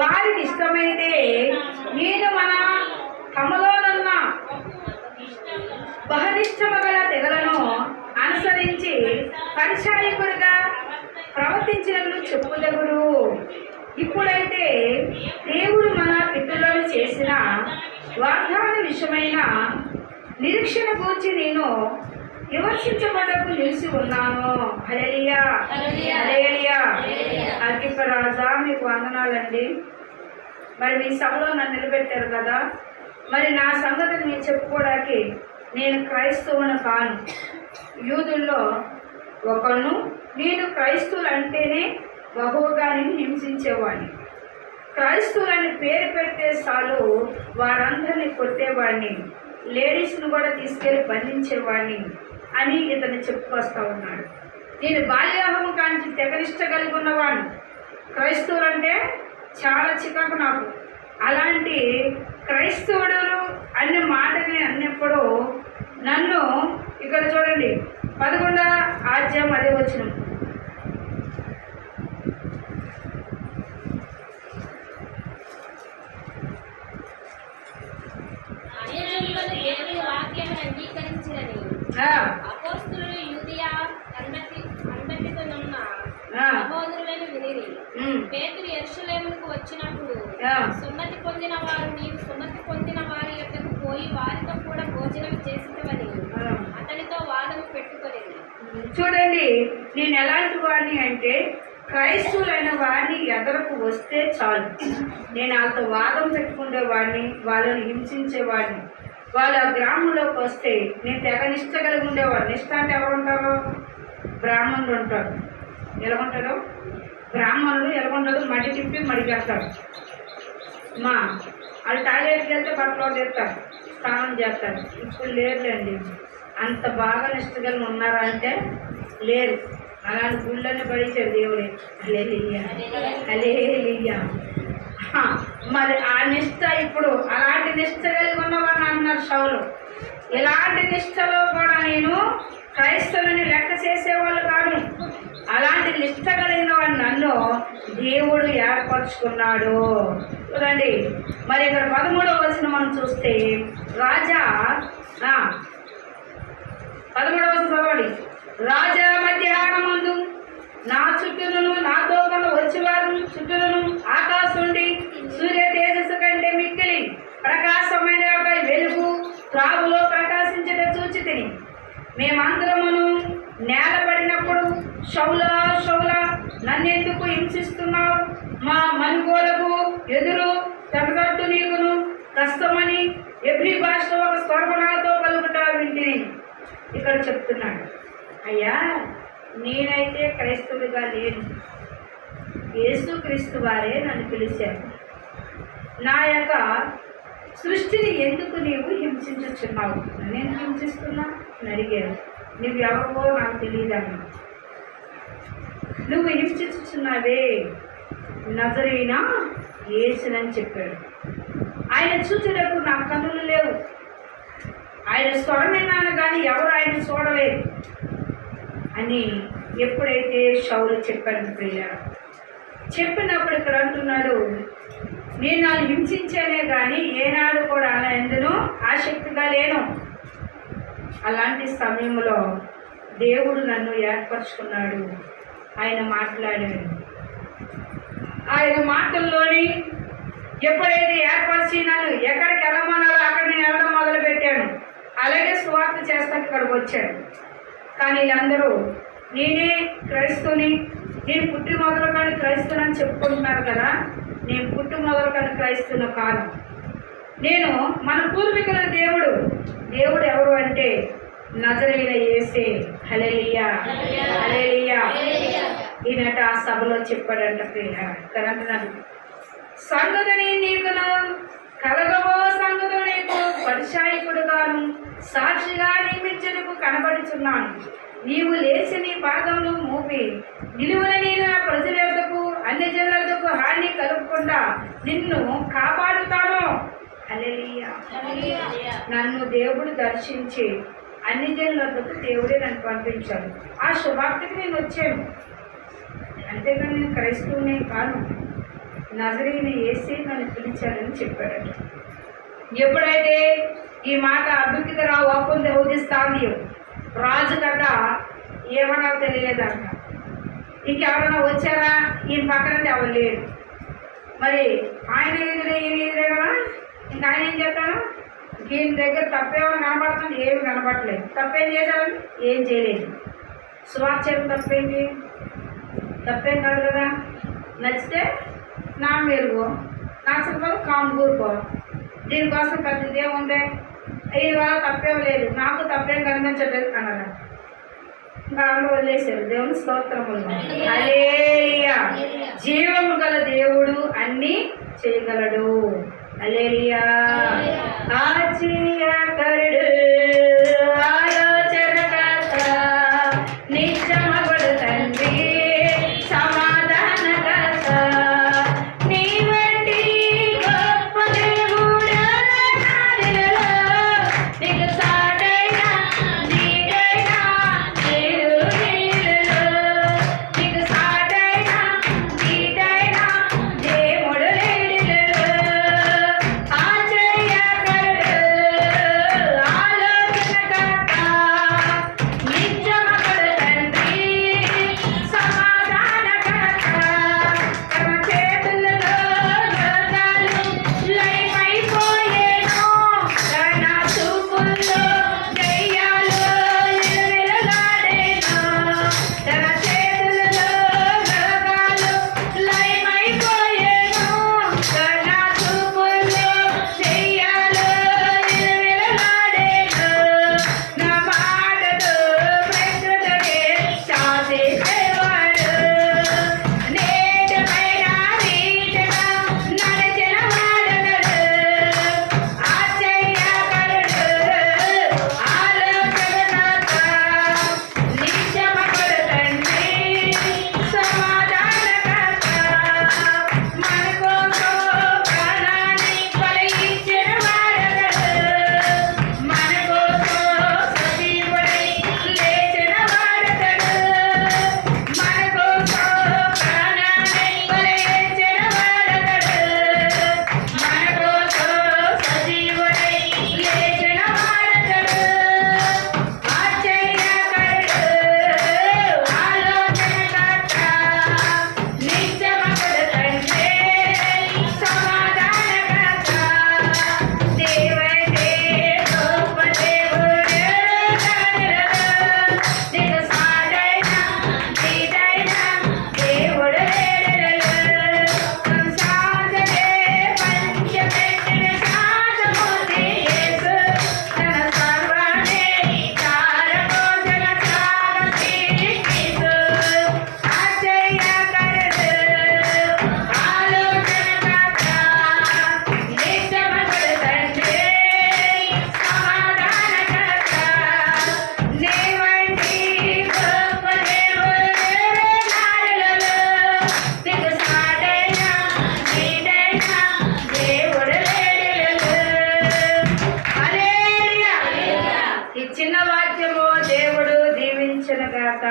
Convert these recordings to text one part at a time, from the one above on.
వారికి ఇష్టమైతే నేను మన తమలోనున్న బహనిష్టము గల తెగలను అనుసరించి పరిచాయకుడిగా ప్రవర్తించినట్లు చెప్పుదగురు. ఇప్పుడైతే దేవుడు మన పితరులను చేసిన వాగ్దాన విషయమైన నిరీక్షణ గూర్చి నేను విమర్శించబడకు నిలిచి ఉన్నాను. హల్లెలూయా, హల్లెలూయా. అగ్గిపరాజా, మీకు వందనాలండి. మరి మీ సభలో నన్ను నిలబెట్టారు కదా. మరి నా సంగతిని నేను చెప్పుకోవడానికి నేను క్రైస్తవును కాను, యూదుల్లో ఒకను. నేను క్రైస్తవులు అంటేనే బహుగా హింసించేవాడిని. క్రైస్తవులని పేరు పెట్టే చాలు వారందరినీ కొట్టేవాడిని, లేడీస్ను కూడా తీసుకెళ్ళి బంధించేవాడిని అని ఇతను చెప్పుకొస్తా ఉన్నాడు. నేను బాల్యాహం కాంచి తెగనిష్ట కలిగి ఉన్నవాడిని. క్రైస్తవులు అంటే చాలా చికాకు నాకు. అలాంటి క్రైస్తవుడు అనే మాటని అన్నప్పుడు నన్ను ఇక్కడ చూడండి 11వ అధ్యాయం అదే వచనం. అపోస్తలులు యూదయ అంతటితోనున్న సహోదరులను వినిరి. పేతురు యెరూషలేముకు వచ్చినప్పుడు సున్నతి పొందిన వారు నీవు సున్నతి పొందిన వారి యొద్దకు పోయి వారితో కూడా భోజనం చేసినవని అతనితో వాదం పెట్టుకొనింది. చూడండి, నేను ఎలాంటి వాడిని అంటే క్రైస్తవులైన వాడిని ఎదరకు వస్తే చాలు నేను వాళ్ళతో వాదం పెట్టుకునేవాడిని, వాళ్ళని హింసించేవాడిని. వాళ్ళ గ్రామంలోకి వస్తే నేను తెగ నిష్ట కలిగి ఉండేవాడు. నిష్ట అంటే ఎవరు ఉంటారు? బ్రాహ్మణులు ఉంటారు. ఎలాగుంటారు బ్రాహ్మణులు? ఎలాగుంటారు? మడి తిప్పి మడిగేస్తారు. వాళ్ళు టాయిలెట్కి వెళ్తే బట్టలు తెస్తారు, స్నానం చేస్తారు. ఇప్పుడు లేరులేండి. అంత బాగా నిష్ట కలిగి ఉన్నారా అంటే లేరు. అలాంటి గుళ్ళని పడిచారు దేవుడే. హల్లెలూయా, హల్లెలూయా. మరి ఆ నిష్ట ఇప్పుడు అలాంటి నిష్ట కలిగి ఉన్నవాడిని అన్నారు సౌలు. ఇలాంటి నిష్టలో కూడా నేను క్రైస్తవుని లెక్క చేసేవాళ్ళు కాదు. అలాంటి నిష్ట కలిగిన వాడిని నన్ను దేవుడు ఏర్పరచుకున్నాడు. చూడండి, మరి ఇక్కడ 13వ వచనం మనం చూస్తే రాజా 13వ వచనం చదవండి. రాజా మధ్యాహ్నమందు నా చుట్టూను నాతో కన్నా వచ్చేవారు చుట్టూను ఆకాశం నుండి సూర్య తేజస్సు కంటే మిక్కిలి ప్రకాశమైన వెలుగు త్రాగులో ప్రకాశించట చూచి తిని మేమందరమును నేలపడినప్పుడు షౌలా షౌలా నన్నెందుకు హింసిస్తున్నావు? మా మనుగోలకు ఎదురు తగ్గట్టు నీకును కష్టమని ఎవ్రీ భాషలో ఒక స్వర్గనాతో పలుకుట వింటిని. ఇక్కడ చెప్తున్నాడు, అయ్యా నేనైతే క్రైస్తవుడిగా లేను, యేసుక్రీస్తు వారే నన్ను పిలిచారు. నా యొక్క సృష్టిని ఎందుకు నీవు హింసించుచున్నావు? నేను హింసిస్తున్నా అని అడిగాను. నువ్వు ఎవరివో నాకు తెలియదన్నా. నువ్వు హింసించుచున్నావే నజరేయునా యేసునని చెప్పాడు. ఆయన చూచుటకు నా కన్నులు లేవు, ఆయన స్వరం విన్నాను కానీ ఎవరు ఆయన చూడలేదు అని ఎప్పుడైతే షౌలు చెప్పాను ప్రియ, చెప్పినప్పుడు ఇక్కడ అంటున్నాడు, నేను నన్ను హింసించానే కానీ ఏనాడు కూడా అలా ఎందును ఆసక్తిగా లేను. అలాంటి సమయంలో దేవుడు నన్ను ఏర్పరచుకున్నాడు. ఆయన మాట్లాడాడు. ఆయన మాటల్లోని ఎప్పుడైతే ఏర్పరిచి నన్ను ఎక్కడికి వెళ్ళమన్నారో అక్కడ నేను వెళ్ళడం మొదలుపెట్టాను. అలాగే సువార్త చేస్తాను ఇక్కడికి వచ్చాడు. కానీ వీళ్ళందరూ నేనే క్రైస్తవుని, నేను పుట్టి మొదలు కానీ క్రైస్తవుని చెప్పుకుంటున్నారు కదా. నేను పుట్టి మొదలు కానీ క్రైస్తవుని కాదు. నేను మన పూర్వీకుల దేవుడు ఎవరు అంటే నజరేయున యేసే. హల్లెలూయా, హల్లెలూయా. ఈయనట ఆ సభలో చెప్పాడంట ప్రియ. కరంటున్నాడు, సంగతిని నీకును కలగవో సంగతులు నీకు పరిచాయకుడుగాను సాక్షిగా నియమించడానికి కనబడుచున్నాను. నీవు లేచి నీ పాదములు మోపి నిలువున నేను నా ప్రజల యొద్దకు అన్ని జనులకు హాని కలుగకుండా నిన్ను కాపాడుతాను. హల్లెలూయా. నన్ను దేవుడు దర్శించి అన్ని జనులకు దేవుడే నన్ను పంపించాడు. ఆ శుభార్తకి నేను వచ్చాను. అంతేగాని నేను క్రైస్తవునే కాను. నజరీయుని యేసే నన్ను పిలిచాడని చెప్పాడట. ఎప్పుడైతే ఈ మాట అభివృద్ధిరావు ఒప్పంది ఉదిస్తాంది రాజు కట ఏమన్నా తెలియదంట. ఇంకెవరైనా వచ్చారా? ఈయన పక్కన ఎవరు లేరు. మరి ఆయన ఎదురే ఈయన ఎదురే కదా. ఇంకా ఆయన ఏం చేస్తాడు? ఈయన దగ్గర తప్పేమో కనబడుతుంది, ఏమి కనబడట్లేదు. తప్పేం చేశాడు? ఏం చేయలేదు. సువార్చం తప్పేంటి? తప్పేం కాదు కదా. నచ్చితే నా మెరుగు, నచ్చకపోతే కాము కూరుకో. దీనికోసం పెద్దది ఏముంది? దీని వల్ల తప్పేం లేదు, నాకు తప్పేం కనిపించలేదు అన్నాడు. ఇంకా అందరూ వదిలేశారు. దేవుని స్తోత్రములు. హల్లెలూయా. జీవము గల దేవుడు అన్నీ చేయగలడు. హల్లెలూయా. ఆశ్చర్యకరుడు, ఆలోచనకర్త, నిత్యమగుడు తండ్రి, సమాధానకర్త, నీ వంటి గొప్ప దేవుడు నాడిలో నీకు సాటైనా నీడైనా లేదు నీళ్ళలో. నీకు సాటైనా నీడైనా దేవుడు లేడిలో. ఆశ్చర్యకరుడు, ఆలోచనకర్త, నిత్యమగుడు తండ్రి, సమాధానకర్త, తన చేతులలో లోకాలు లయమైపోయేను, తన చూపుల్లో దయ్యాలు నిలనిలలాడేను. తన చేతులలో లోకాలు లయమైపోయేను, తన చూపుల్లో దయ్యాలు నిలనిలలాడేను. నా మాటలు ప్రకృతికి శాసించేవాడు, నేటిపైన రీతిగా నడిచిన వాడతడు. ఆశ్చర్యకరుడు, ఆలోచనకర్త, నిత్యమగుడు తండ్రి, సమాధానకర్త, మన కోసం ప్రాణాన్ని బలిచ్చిన వాడతడు. మన కోసం సజీవుడై లేచిన వాడతడు. మన కోసం ప్రాణాన్ని బలిచ్చిన వాడతడు. మన కోసం సజీవుడై లేచిన వాడతడు. ఆశ్చర్యకరుడు, ఆలోచనకర్త, నిత్యమగుడు తండ్రి, సమాధానకర్త, దేవైతే గొప్ప దేవుడు నాడిలో నీకు సాటైనా నీడైనా దేవుడు లేడిలో. శాంతమే పంచపెట్టిన శాంతమూర్తి యేసు, తన సర్వాన్ని తారపోసిన త్యాగశీలి యేసు. ఆశ్చర్యకరుడు, ఆలోచనకర్త, నిత్యమగుడు తండ్రి, సమాధానకర్త, నీ వంటి గొప్ప దేవుడు నాడిలో నీకు సాటైనా నీడైనా దేవుడు లేడిలో. హల్లెలూయా. ఈ చిన్న వాక్యము దేవుడు దీవించునుగాక.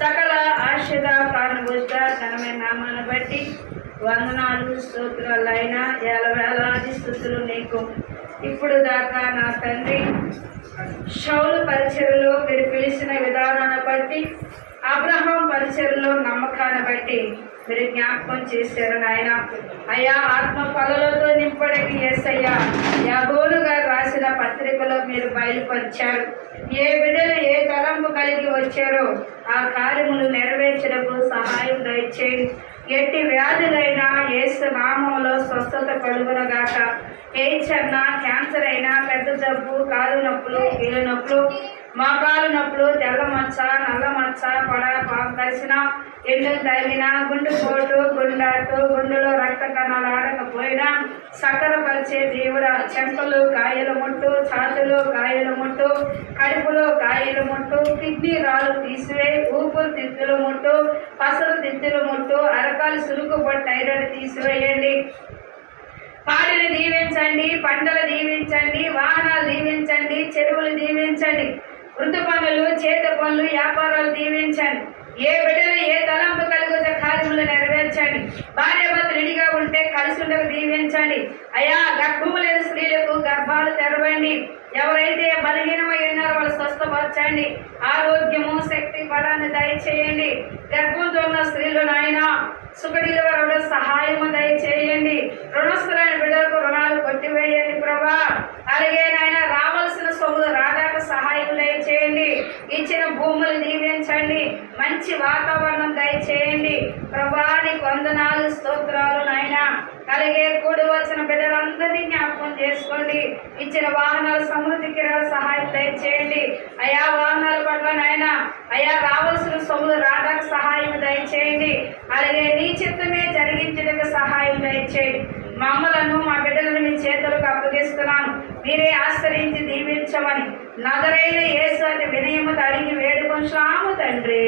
సకల ఆశీర్వాద కానుభూత ఘనమైన నామాన్ని బట్టి వందనాలు స్తోత్రాలైనా వేలాది స్తుతులు నీకు. ఇప్పుడు దాకా నా తండ్రి షౌలు పరిచర్యలో మీరు పిలిచిన విధానాన్ని బట్టి, అబ్రహాం పరిచర్యలో నమ్మకాన్ని బట్టి మీరు జ్ఞాపకం చేశారు నాయన. అయ్యా, ఆత్మ పగలతో నింపడానికి యేసయ్యా యాగోను గారు రాసిన పత్రికలో మీరు బయలుపరిచారు. ఏ బిడ్డలు ఏ తలంపు కలిగి వచ్చారో ఆ కార్యములు నెరవేర్చడానికి సహాయం దయచేయండి. ఎట్టి వ్యాధులైనా యేసు నామంలో స్వస్థత కలుగునగాక. ఎయిడ్స్ అన్నా, క్యాన్సర్ అయినా, పెద్ద జబ్బు, కాలు నొప్పులు, కీలు నొప్పులు, మోకాలు నొప్పులు, తెల్ల మచ్చ, నల్ల మచ్చ, పడ పాము కలిసిన, ఎండు తగిన, గుండెపోటు, గుండాటు, గుండెలో రక్త కణాలు ఆడకపోయినా సక్కర పరిచే దేవుడ, చెంపలు కాయలు ముట్టు, ఛాతులు కాయలు ముట్టు, కడుపులో కాయలు ముట్టు, కిడ్నీ రాళ్ళు తీసివేయి, ఊపిరి తిత్తులు ముట్టు, పసరు తిత్తులు ముట్టు, అరకాలు సురుకు థైరాయిడ్ తీసివేయండి. పాడిని దీవించండి, పంటలు దీవించండి, వాహనాలు దీవించండి, చెరువులు దీవించండి, వృత్తి పనులు, చేతి పనులు, వ్యాపారాలు దీవించండి. ఏ బిడ్డలు ఏ తలంపు కలుగుత కార్యములు నెరవేర్చండి. భార్యాభర్తలు రెడీగా అయా గర్భము లేని స్త్రీలకు గర్భాలు తెరవండి. ఎవరైతే బలహీనమై ఉన్నారో వాళ్ళు స్వస్థపరచండి. ఆరోగ్యము శక్తి బలాన్ని దయచేయండి. గర్భంతో ఉన్న స్త్రీలు నాయన సుఖడిలో సహాయము దయచేయండి. రుణస్థులైన బిడ్డలకు రుణాలు కొట్టివేయండి ప్రభా. అలాగే నాయన రావాల్సిన సొమ్ము రాడాక సహాయం దయచేయండి. ఇచ్చిన భూములు దీవించండి. మంచి వాతావరణం దయచేయండి ప్రభా. నీకు వందనాలు స్తోత్రాలు నాయన. అలాగే కూడి వచ్చిన బిడ్డలందరినీ జ్ఞాపకం చేసుకోండి. ఇచ్చిన వాహనాల సమృద్ధికి సహాయం దయచేయండి. అయా వాహనాల పట్ల నాయన అయా రావాల్సిన సొమ్ములు రావడానికి సహాయం దయచేయండి. అలాగే నీ చిత్తమే జరిగించడానికి సహాయం దయచేయండి. మమ్మలను మా బిడ్డలను మీ చేతులకు అప్పగిస్తున్నాను. మీరే ఆశ్రయించి దీవించమని నజరేయుడైన యేసు అతి వినయముతో అడిగి వేడుకొంచున్నాము తండ్రి.